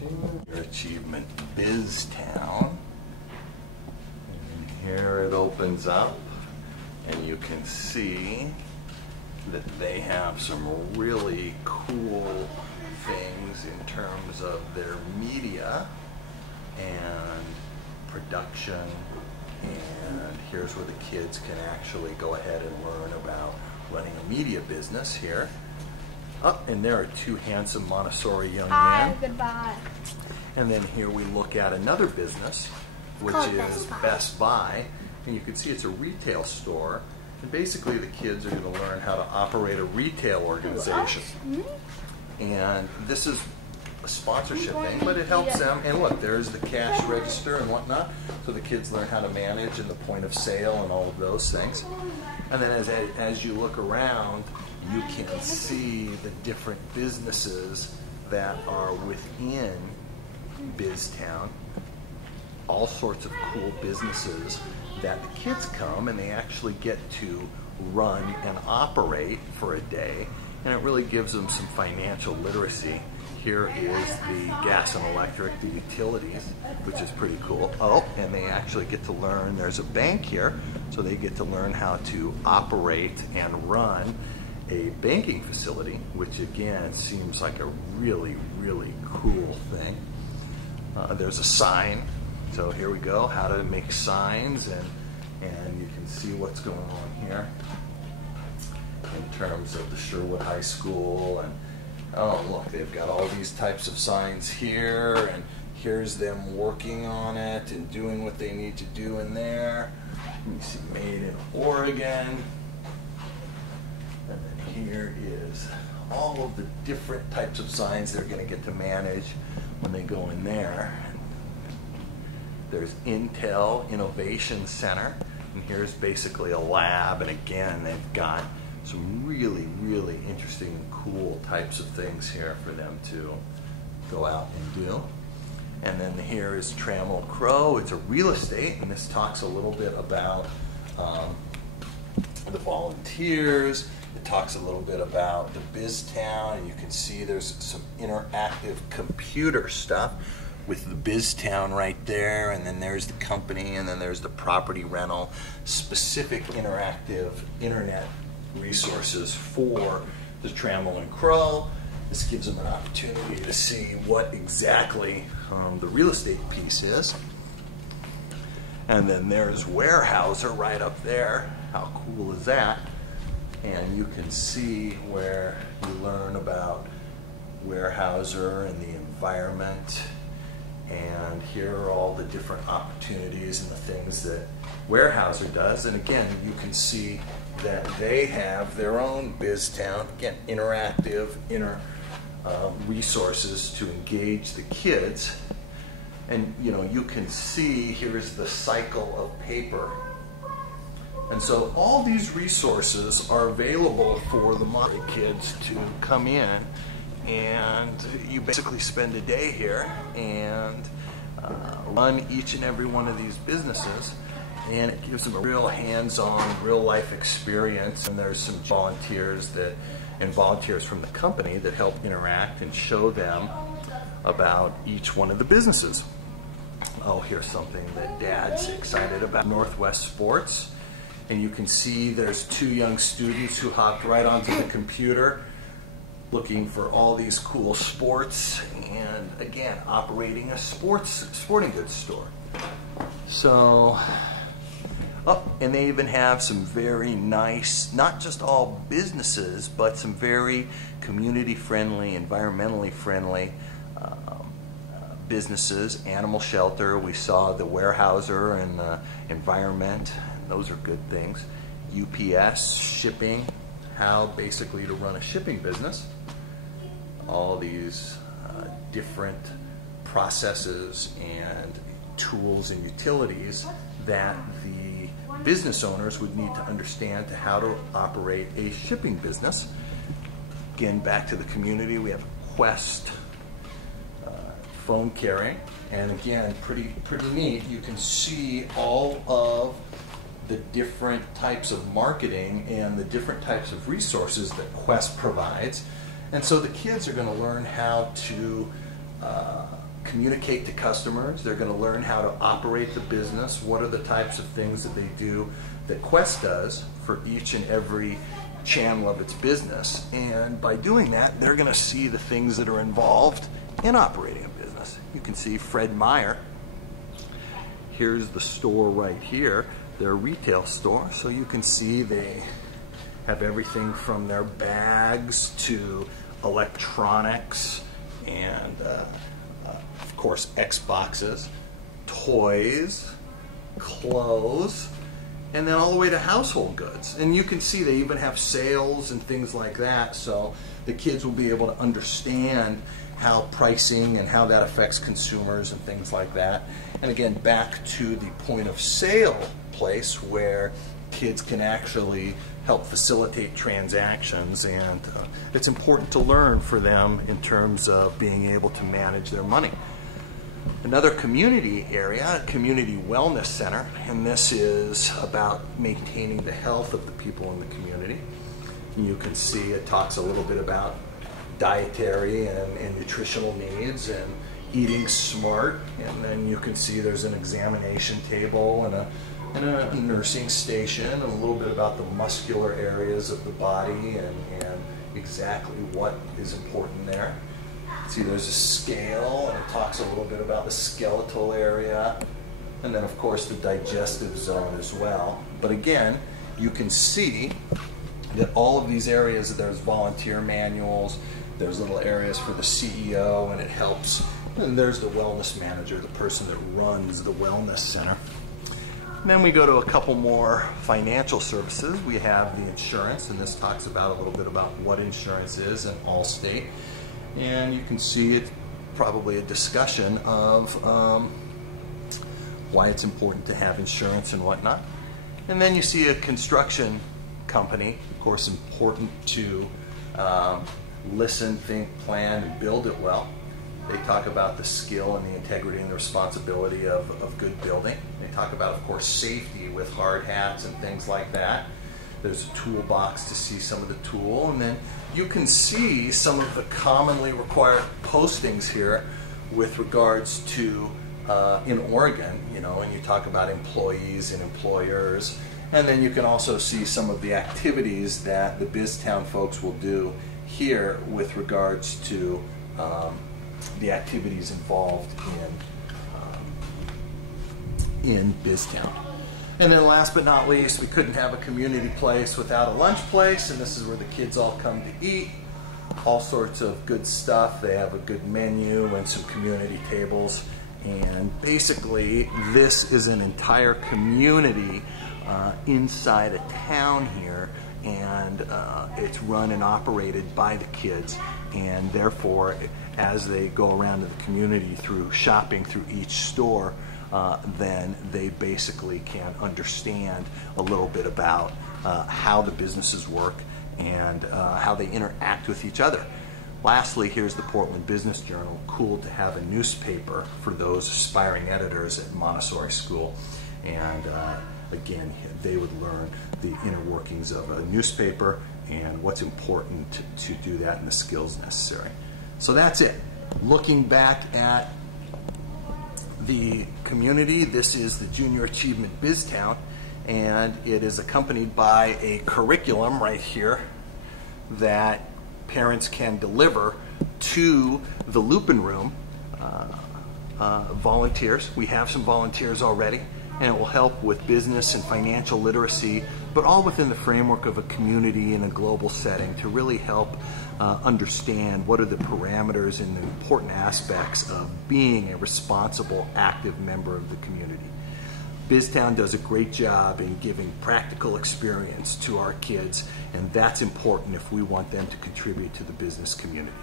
Your achievement BizTown. And here it opens up, and you can see that they have some really cool things in terms of their media and production. And here's where the kids can actually go ahead and learn about running a media business here. Oh, and there are two handsome Montessori young men. Goodbye. And then here we look at another business, which is Best Buy. And you can see it's a retail store. And basically the kids are going to learn how to operate a retail organization. And this is a sponsorship thing, but it helps them. And look, there's the cash register and whatnot. So the kids learn how to manage and the point of sale and all of those things. And then as you look around, you can see the different businesses that are within BizTown. All sorts of cool businesses that the kids come and they actually get to run and operate for a day. And it really gives them some financial literacy. Here is the gas and electric, the utilities, which is pretty cool. Oh, and they actually get to learn, there's a bank here, so they get to learn how to operate and run a banking facility, which again seems like a really, really cool thing. There's a sign, so here we go, how to make signs, and you can see what's going on here in terms of the Sherwood High School. And oh look, they've got all these types of signs here, and here's them working on it and doing what they need to do in there. You see made in Oregon. And then here is all of the different types of signs they're going to get to manage when they go in there. There's Intel Innovation Center, and here's basically a lab, and again they've got some really, really interesting and cool types of things here for them to go out and do. And then here is Trammell Crow. It's a real estate, and this talks a little bit about the volunteers. It talks a little bit about the BizTown, and you can see there's some interactive computer stuff with the BizTown right there, and then there's the company, and then there's the property rental, specific interactive internet resources for the Trammell and Crow. This gives them an opportunity to see what exactly the real estate piece is. And then there's Weyerhaeuser right up there. How cool is that? And you can see where you learn about Weyerhaeuser and the environment. And here are all the different opportunities and the things that Weyerhaeuser does. And again, you can see that they have their own BizTown, again, interactive, resources to engage the kids. And you know, you can see here's the cycle of paper. And so all these resources are available for the kids to come in, and you basically spend a day here and run each and every one of these businesses, and it gives them a real hands-on, real-life experience. And there's some volunteers from the company that help interact and show them about each one of the businesses. Oh, here's something that Dad's excited about, Northwest Sports. And you can see there's two young students who hopped right onto the computer looking for all these cool sports, and again, operating a sporting goods store. So, oh, and they even have some very nice, not just all businesses, but some very community-friendly, environmentally friendly businesses. Animal shelter, we saw the Weyerhaeuser and the environment. Those are good things. UPS, shipping, how basically to run a shipping business. All these different processes and tools and utilities that the business owners would need to understand to how to operate a shipping business. Again, back to the community, we have Quest phone carrying, and again, pretty neat. You can see all of the different types of marketing and the different types of resources that Quest provides. And so the kids are going to learn how to communicate to customers. They're going to learn how to operate the business. What are the types of things that they do that Quest does for each and every channel of its business. And by doing that, they're going to see the things that are involved in operating a business. You can see Fred Meyer. Here's the store right here, their retail store. So you can see they have everything from their bags to electronics and of course Xboxes, toys, clothes, and then all the way to household goods. And you can see they even have sales and things like that, so the kids will be able to understand how pricing and how that affects consumers and things like that. And again, back to the point of sale place where kids can actually help facilitate transactions, and it's important to learn for them in terms of being able to manage their money. Another community area, a community wellness center, and this is about maintaining the health of the people in the community. You can see it talks a little bit about dietary and nutritional needs and eating smart, and then you can see there's an examination table and a nursing station, and a little bit about the muscular areas of the body and exactly what is important there. See, there's a scale, and it talks a little bit about the skeletal area, and then of course the digestive zone as well. But again, you can see that all of these areas, there's volunteer manuals, there's little areas for the CEO, and it helps. And there's the wellness manager, the person that runs the wellness center. And then we go to a couple more financial services. We have the insurance, and this talks about a little bit about what insurance is and Allstate. And you can see it's probably a discussion of why it's important to have insurance and whatnot. And then you see a construction company, of course, important to listen, think, plan, and build it well. They talk about the skill and the integrity and the responsibility of good building. They talk about, of course, safety with hard hats and things like that. There's a toolbox to see some of the tool, and then you can see some of the commonly required postings here with regards to in Oregon, you know, and you talk about employees and employers, and then you can also see some of the activities that the BizTown folks will do here with regards to the activities involved in BizTown. And then last but not least, we couldn't have a community place without a lunch place, and this is where the kids all come to eat. All sorts of good stuff. They have a good menu and some community tables. And basically, this is an entire community inside a town here, and it's run and operated by the kids. And therefore, as they go around to the community through shopping through each store, then they basically can understand a little bit about how the businesses work and how they interact with each other. Lastly, here's the Portland Business Journal. Cool to have a newspaper for those aspiring editors at Montessori School. And again, they would learn the inner workings of a newspaper and what's important to do that and the skills necessary. So that's it. Looking back at the community, this is the Junior Achievement BizTown, and it is accompanied by a curriculum right here that parents can deliver to the Lupin Room. Volunteers, we have some volunteers already, and it will help with business and financial literacy, but all within the framework of a community in a global setting to really help understand what are the parameters and the important aspects of being a responsible, active member of the community. BizTown does a great job in giving practical experience to our kids, and that's important if we want them to contribute to the business community.